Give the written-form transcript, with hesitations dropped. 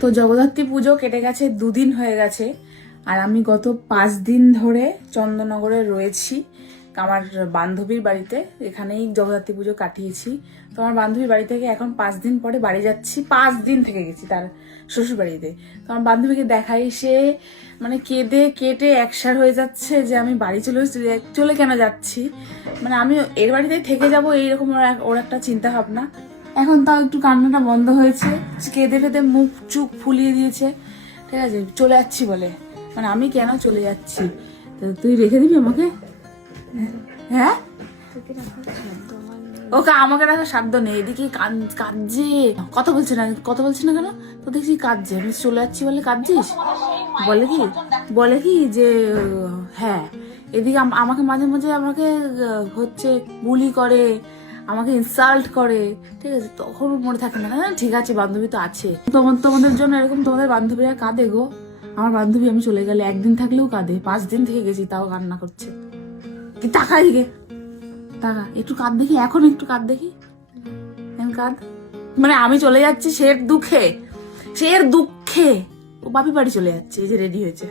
তো জগদ্ধাত্রী পুজো কেটে গেছে 2 দিন হয়ে গেছে, আর আমি গত 5 দিন ধরে চন্দননগরে রয়েছি আমার বান্ধবীর বাড়িতে। এখানেই জগদ্ধাত্রী পুজো কাটিয়েছি। তো আমার বান্ধবীর বাড়ি থেকে এখন 5 দিন পরে বাড়ি যাচ্ছি। 5 দিন থেকে গেছি তার শ্বশুর বাড়িতে। তো আমার বান্ধবীকে দেখাই, সে মানে কেঁদে কেটে একসার হয়ে যাচ্ছে যে আমি বাড়ি চলে কেন যাচ্ছি, মানে আমি এর বাড়িতেই থেকে যাব, এইরকম ওর একটা চিন্তা ভাবনা। এখন তাও একটু কান্নাটা বন্ধ হয়েছে, কেঁদে ফেদে মুখ চুপ ফুলিয়ে দিয়েছে, ঠিক আছে, চলে যাচ্ছি বলে। মানে আমি কেন চলে যাচ্ছি, তুই রেখে দিবি আমাকে? হ্যাঁ, ওকে আমাকে রাখার সাধ্য নেই। এদিকে কাঁদছে, কথা বলছে না কেন? তো দেখছি কাঁদছে, আমি চলে যাচ্ছি বলে কাঁদছিস। বলে কি যে হ্যাঁ, এদিকে আমাকে মাঝে মাঝে আমাকে হচ্ছে বুলি করে, আমাকে ইনসাল্ট করে, ঠিক আছে। তখন মনে থাকে না, ঠিক আছে বান্ধবী তো আছে। তোমাদের জন্য এরকম তোমাদের বান্ধবীরা কাঁদে গো। আমার বান্ধবী আমি চলে গেলে 1 দিন থাকলেও কাঁদে, 5 দিন থেকে গেছি তাও কান্না করছে। কি টাকা দিকে টাকা, একটু কাঁদ দেখি, এখন একটু কাঁদ দেখি, কাঁদ। মানে আমি চলে যাচ্ছি সের দুঃখে ও বাপি বাড়ি চলে যাচ্ছে, এই যে রেডি হয়েছে।